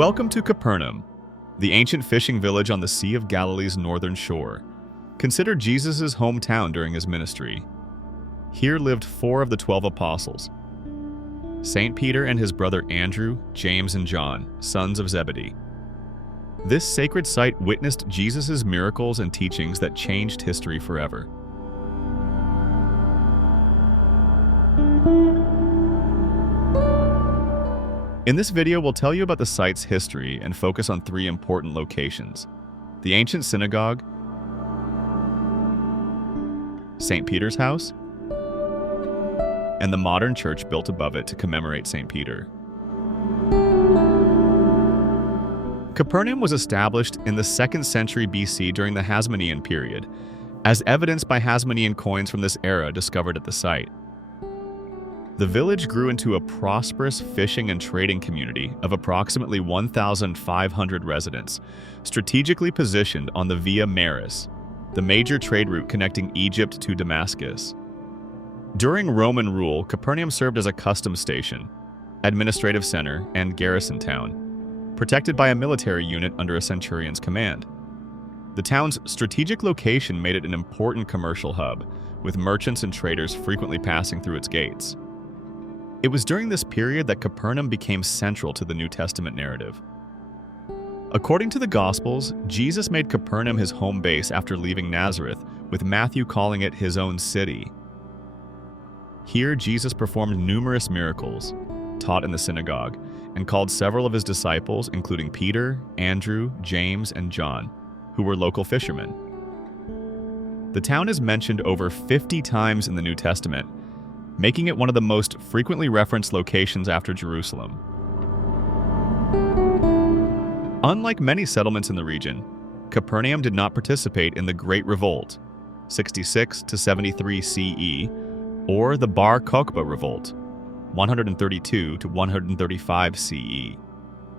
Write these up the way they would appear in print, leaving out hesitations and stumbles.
Welcome to Capernaum, the ancient fishing village on the Sea of Galilee's northern shore, considered Jesus' hometown during his ministry. Here lived 4 of the 12 apostles: St. Peter and his brother Andrew, James, and John, sons of Zebedee. This sacred site witnessed Jesus' miracles and teachings that changed history forever. In this video, we'll tell you about the site's history and focus on 3 important locations: the ancient synagogue, St. Peter's house, and the modern church built above it to commemorate St. Peter. Capernaum was established in the 2nd century BC during the Hasmonean period, as evidenced by Hasmonean coins from this era discovered at the site. The village grew into a prosperous fishing and trading community of approximately 1,500 residents, strategically positioned on the Via Maris, the major trade route connecting Egypt to Damascus. During Roman rule, Capernaum served as a customs station, administrative center, and garrison town, protected by a military unit under a centurion's command. The town's strategic location made it an important commercial hub, with merchants and traders frequently passing through its gates. It was during this period that Capernaum became central to the New Testament narrative. According to the Gospels, Jesus made Capernaum his home base after leaving Nazareth, with Matthew calling it his own city. Here, Jesus performed numerous miracles, taught in the synagogue, and called several of his disciples, including Peter, Andrew, James, and John, who were local fishermen. The town is mentioned over 50 times in the New Testament, making it one of the most frequently referenced locations after Jerusalem. Unlike many settlements in the region, Capernaum did not participate in the Great Revolt, 66 to 73 CE, or the Bar Kokhba Revolt, 132 to 135 CE,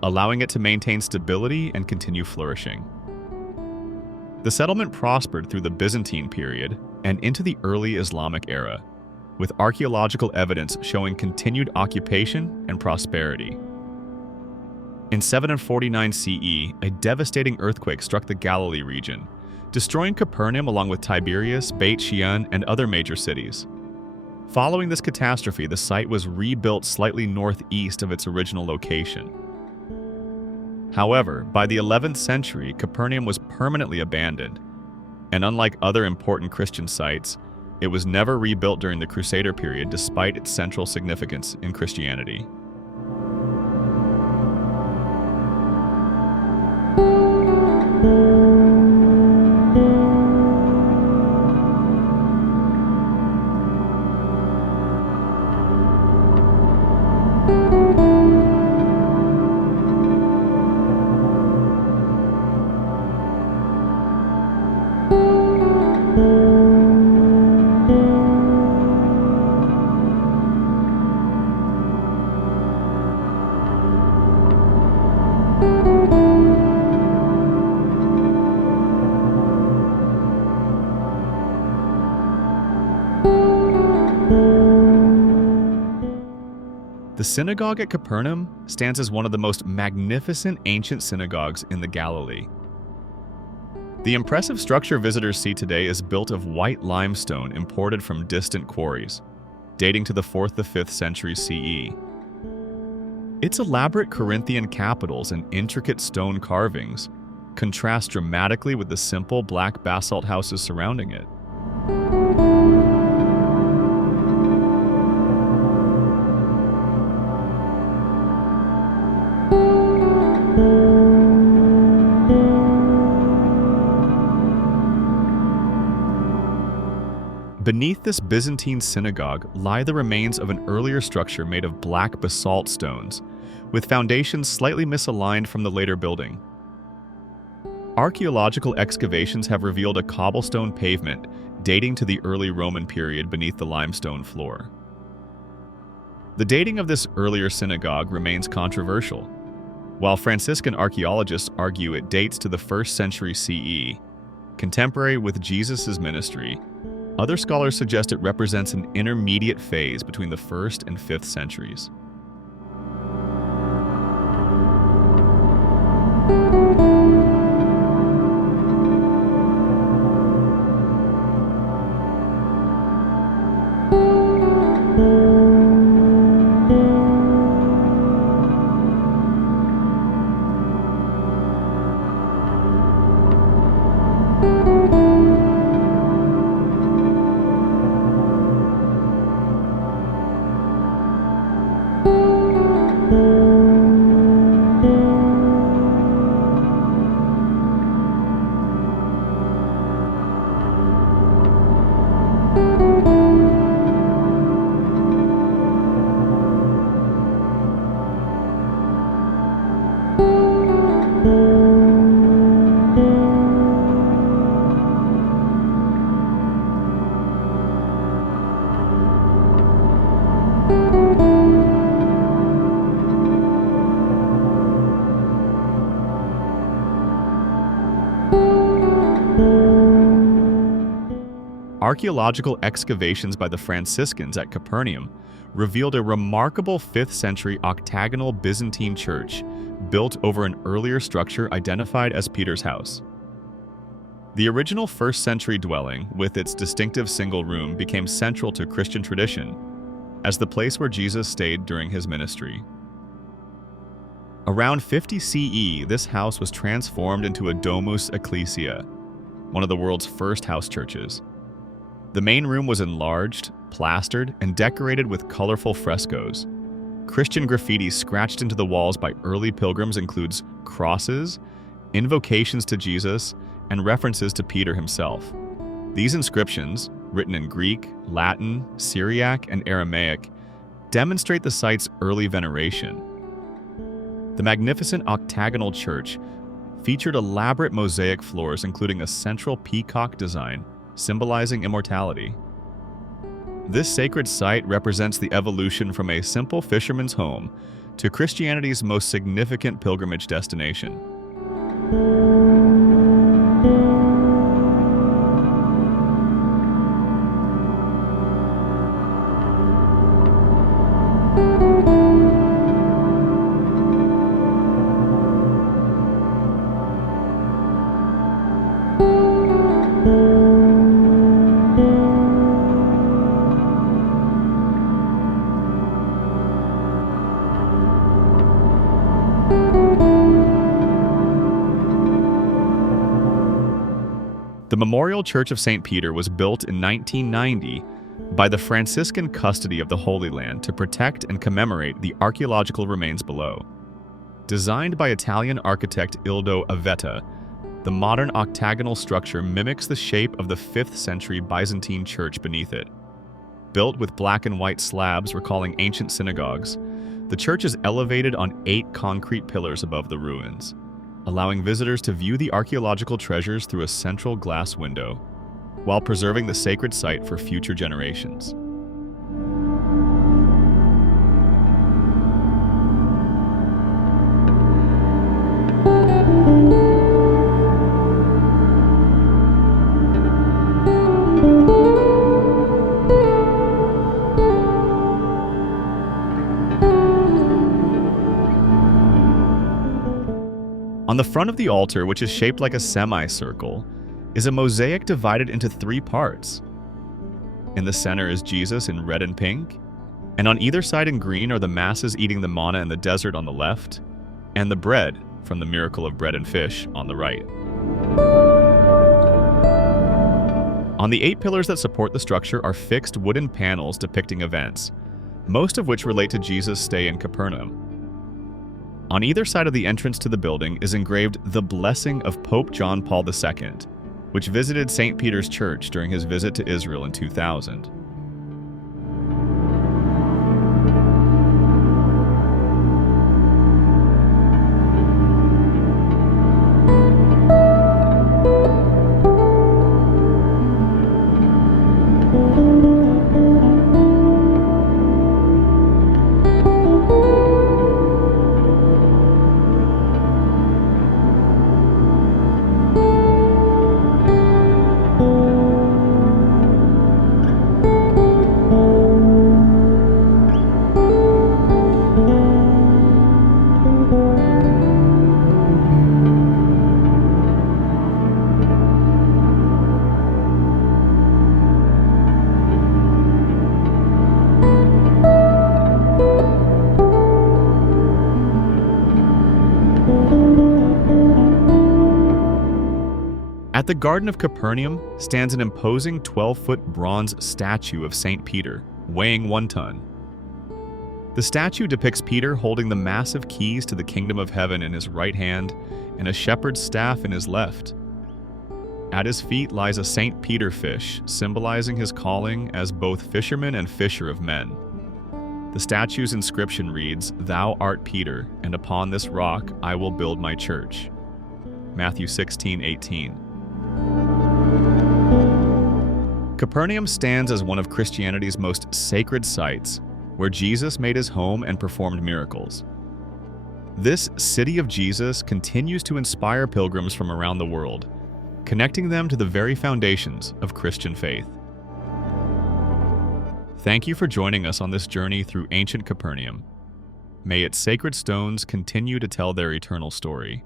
allowing it to maintain stability and continue flourishing. The settlement prospered through the Byzantine period and into the early Islamic era, with archaeological evidence showing continued occupation and prosperity. In 749 CE, a devastating earthquake struck the Galilee region, destroying Capernaum along with Tiberias, Beit Shean, and other major cities. Following this catastrophe, the site was rebuilt slightly northeast of its original location. However, by the 11th century, Capernaum was permanently abandoned, and unlike other important Christian sites, it was never rebuilt during the Crusader period despite its central significance in Christianity. The synagogue at Capernaum stands as one of the most magnificent ancient synagogues in the Galilee. The impressive structure visitors see today is built of white limestone imported from distant quarries, dating to the 4th to 5th century CE. Its elaborate Corinthian capitals and intricate stone carvings contrast dramatically with the simple black basalt houses surrounding it. Beneath this Byzantine synagogue lie the remains of an earlier structure made of black basalt stones, with foundations slightly misaligned from the later building. Archaeological excavations have revealed a cobblestone pavement dating to the early Roman period beneath the limestone floor. The dating of this earlier synagogue remains controversial. While Franciscan archaeologists argue it dates to the 1st century CE, contemporary with Jesus' ministry, other scholars suggest it represents an intermediate phase between the 1st and 5th centuries. archaeological excavations by the Franciscans at Capernaum revealed a remarkable 5th century octagonal Byzantine church built over an earlier structure identified as Peter's house. The original 1st century dwelling, with its distinctive single room, became central to Christian tradition as the place where Jesus stayed during his ministry. Around 50 CE, this house was transformed into a domus ecclesia, one of the world's first house churches. The main room was enlarged, plastered, and decorated with colorful frescoes. Christian graffiti scratched into the walls by early pilgrims includes crosses, invocations to Jesus, and references to Peter himself. These inscriptions, written in Greek, Latin, Syriac, and Aramaic, demonstrate the site's early veneration. The magnificent octagonal church featured elaborate mosaic floors including a central peacock design, symbolizing immortality. This sacred site represents the evolution from a simple fisherman's home to Christianity's most significant pilgrimage destination. The Memorial Church of St. Peter was built in 1990 by the Franciscan custody of the Holy Land to protect and commemorate the archaeological remains below. Designed by Italian architect Ildo Avetta, the modern octagonal structure mimics the shape of the 5th century Byzantine church beneath it. Built with black and white slabs recalling ancient synagogues, the church is elevated on 8 concrete pillars above the ruins, allowing visitors to view the archaeological treasures through a central glass window, while preserving the sacred site for future generations. On the front of the altar, which is shaped like a semicircle, is a mosaic divided into 3 parts. In the center is Jesus in red and pink, and on either side in green are the masses eating the manna in the desert on the left, and the bread from the miracle of bread and fish on the right. On the 8 pillars that support the structure are fixed wooden panels depicting events, most of which relate to Jesus' stay in Capernaum. On either side of the entrance to the building is engraved the blessing of Pope John Paul II, which visited St. Peter's Church during his visit to Israel in 2000. At the Garden of Capernaum stands an imposing 12-foot bronze statue of St. Peter, weighing 1 ton. The statue depicts Peter holding the massive keys to the kingdom of heaven in his right hand and a shepherd's staff in his left. At his feet lies a St. Peter fish, symbolizing his calling as both fisherman and fisher of men. The statue's inscription reads, "Thou art Peter, and upon this rock I will build my church." Matthew 16:18. Capernaum stands as one of Christianity's most sacred sites, where Jesus made his home and performed miracles. This city of Jesus continues to inspire pilgrims from around the world, connecting them to the very foundations of Christian faith. Thank you for joining us on this journey through ancient Capernaum. May its sacred stones continue to tell their eternal story.